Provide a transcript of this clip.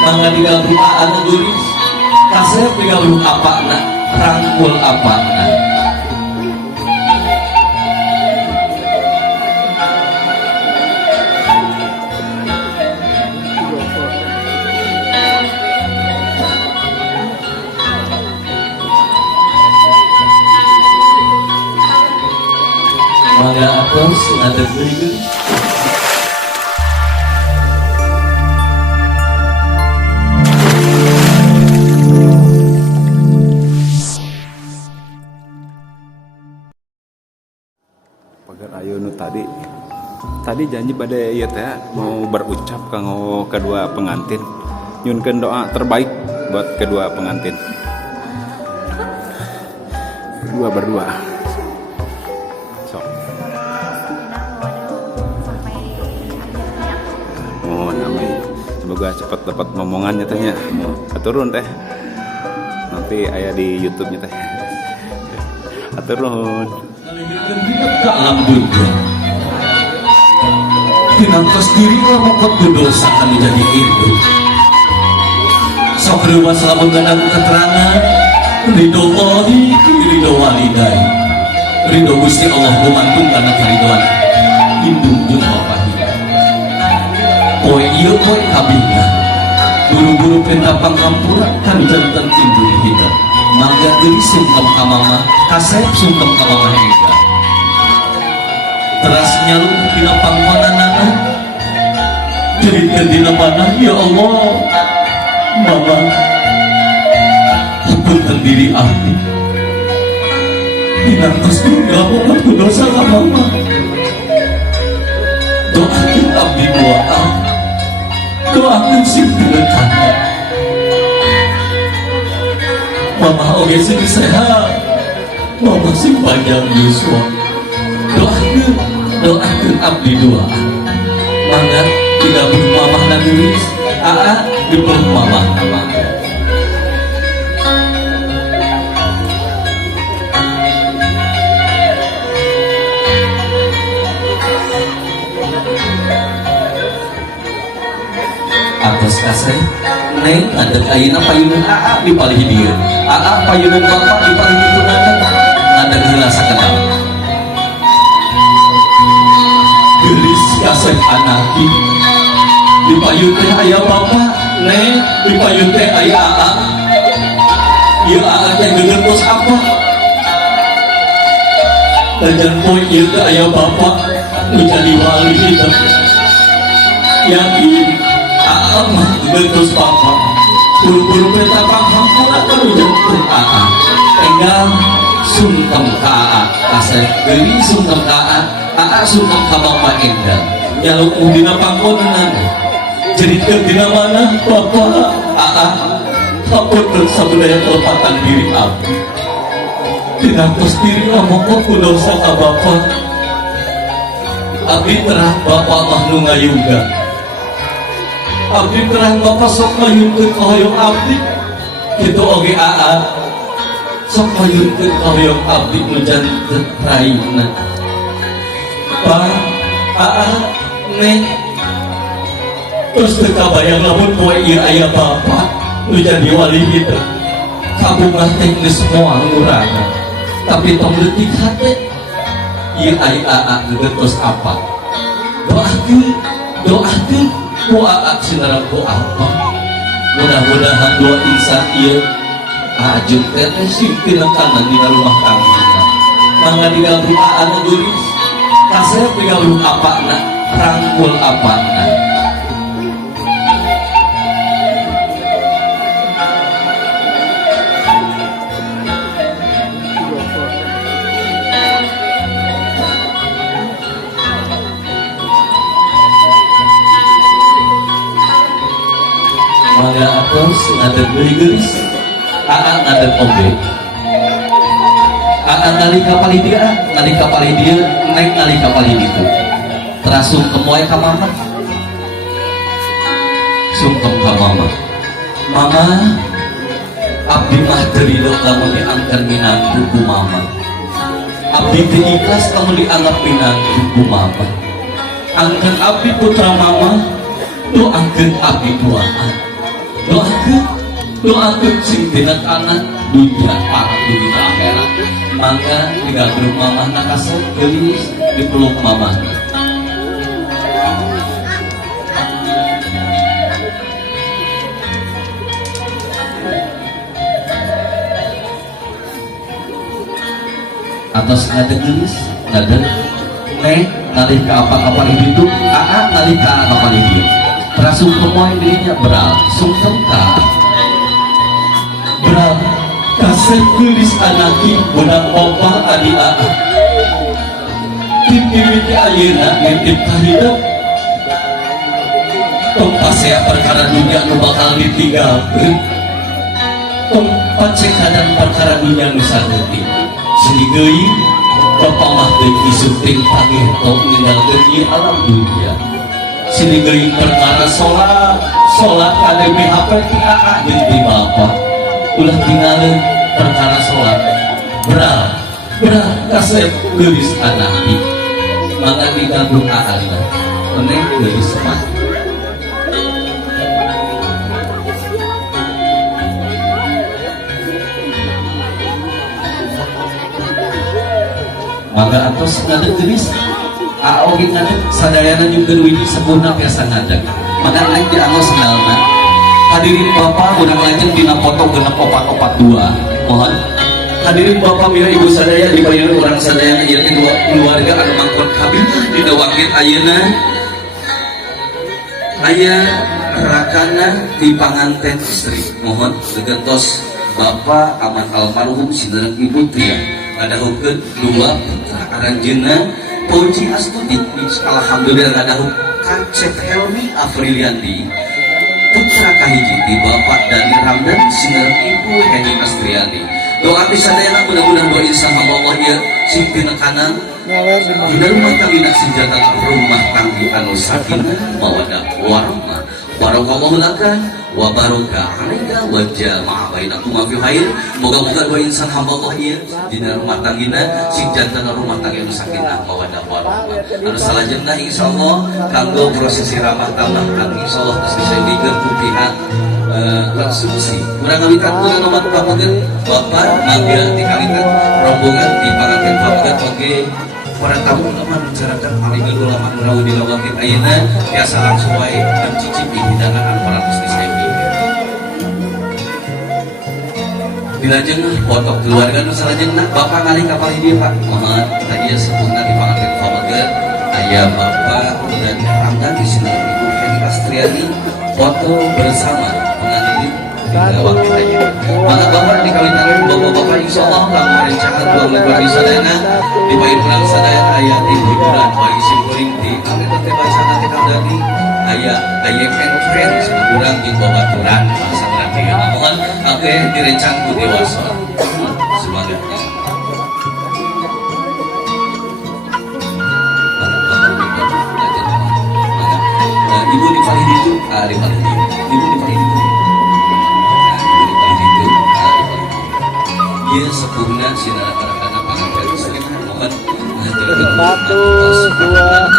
mangga digabung aana gulis kasep digabung apana rangkul apana mangga atos ada berikut. Ayo nu tadi janji pada ya teh mau berucap kanggo kedua pengantin, nyunkeun doa terbaik buat kedua pengantin berdua sok. Oh namanya semoga cepat dapat momongannya tehnya aturun teh nanti aya di YouTube-nya teh aturun ke alam dunia tinangkas diri mokot dosa kami jadi hidup sok ruas lamun gadang keterangan ridho wali ridho walidai ridho Gusti Allah lumantung karena karidoan indung jeung bapak poe ieu poe kabinda buru-buru perintah panghampura kami jantan indung hidup mangga deui sungkem ka mama kasep sungkem ka mama hega teras nyalung dina pangwananana jadi dina mana ya Allah mama punten diri abdi dina pasti ngelakukan dosa ka mama doakeun abdi doakeun sing pinekana mama oge sing sehat mama sing panjang yuswa doakeun abdi doa mangga digabung mamah nagelis aa dipeluk mamah mangga atas kasih neng ngadeg ayeuna payunan aa dipalih dieu aa payunan bapak dipalih ditunakan ngadeg heula sakedap gelis kasep anaki di payun teh aya bapak neng di payun teh aya aa ieu aa teh geus apa dan poe ieu teh aya bapak nu jadi wali hidup yakin aa mah geus bapak buru-buru perintah panghampura kan jeung aa tenggang sungkem ka aa kasep gelis sungkem ka aa sungkem ka bapak endang nyaluk dina pangkonan jadi dina mana bapak aa kapun sabudaya telepatan diri abdi tinangtos diri mokot ku dosa ka bapak abdi terang bapak mah nu ngayuga abdi terang bapak sok ngayungkeun ka hoyong abdi kitu oge aa sok ngayungkeun ka hoyong abdi nu janten raina Pak, neng terus terkabayang lamun poe ieu aya bapak nu jadi wali hidup kabungah teh geus moal ngurana tapi tong leutik hate ieu aya aa geus apa doakeun ku aa sinarang ku apa mudah-mudahan doa insan ieu ajeng teh sing tinekanan dina rumah tangga mangga digabung aa nu gulis kasep digabung apana rangkul apana mangga atos ngadeg deui geulis aa ngadeg oge aa nalika palih dia neng nalika palih ditu terasung kemoy ka mama sungkem ka mama abdi mah terido lamun diangkat minangku ku mama abdi teu ikhlas lamun dianggap minangku ku mama angkat abdi putra mama doakeun abdi doaan doakeun sing tina anak dunia parah dunia akhirat. Mangga digabung mamah nakasep geulis dipeluk mamah. Atas ngada geulis ngada neng nalih ka apa-apa itu nalih ka apa itu terasung kemoy dirinya beral sungkem ka beral kasih geulis anaki budak opa adi timimiti ayeuna ngintip ka hidup tong pasea perkara dunia nu bakal ditinggalkeun tong pacekadan perkara dunia nu saeutik seni geuing bapak mah teu isuk ting pangirto ninggalkeun ieu alam dunia seni geuing perkara salat kademi HP ti jeung ti bapak ulah tinggalin perkara sholat beral kasep geulis anaki mangga digabung ahalna meneh geulis mah mangga atos ngadeg geulis oge ngadeg sadayana nyungkeun widi sempurna biasa ngadeg mangga aing diangos nalna. Hadirin Bapak, urang lajeng dina foto genep 442. Mohon hadirin Bapak mira Ibu sadaya dipayun urang sadaya ieu teh keluarga anu mangkon kabeh dina wakit ayeuna aya rakana di panganten istri. Mohon segentos Bapak aman almarhum sineurang Ibu Tria ngadahupkeun 2 putra aranjeunna Puji Astuti. Alhamdulillah ngadahuk Kacep Helmi Afriliandi. Putra kahiji di Bapak Dani Ramdan sineurang Ibu Heni Astriani. Doa pisadayana mudah-mudahan doa insan hamba Allah ieu sing tina kanan dina rumah tangga senjata rumah tangga anu sakinah mawaddah warahmah barakallahu laka wa baraka alaika wa jama'a bainakum fi khair. Moga-moga doa insan hamba Allah ieu dina rumah tangga sing jantan rumah tangga anu sakinah mawaddah warahmah. Anu salajengna insyaallah kanggo prosesi ramah tamah kang insyaallah geus disampikeun ku pihak konsumsi. Urang ngalikat ku nomor pamugeun Bapak mangga dikalikat rombongan di panganten pamugeun oge para tamu ulama bicarakan alimul ulama nurawuh dina wakit ayeuna biasa langsung wae mencicipi hidangan anu paratos disampikeun. Dilajeng foto keluarga nu salajengna Bapak ngalih kapal hideung Pak. Mohon kita ieu sepuhna di panganten pamugeun aya Bapak dan Ramdan di sini Ibu Heni Astriani foto bersama pengantin di waktu aja. Mana Bapak dikawinkan Bapak-bapak insyaallah kamu rencana dua minggu sadayana di bayi pulang sadayana aya di hiburan bagi simkuring di kami teh baca nanti kandani aya friends kurang di babaturan bahasa berarti ya mohon oke direncang ku dewasa semangat Ibu di paling itu di paling Ibu di paling itu ia sepuhna sinara karakana panganten istri mohon satu dua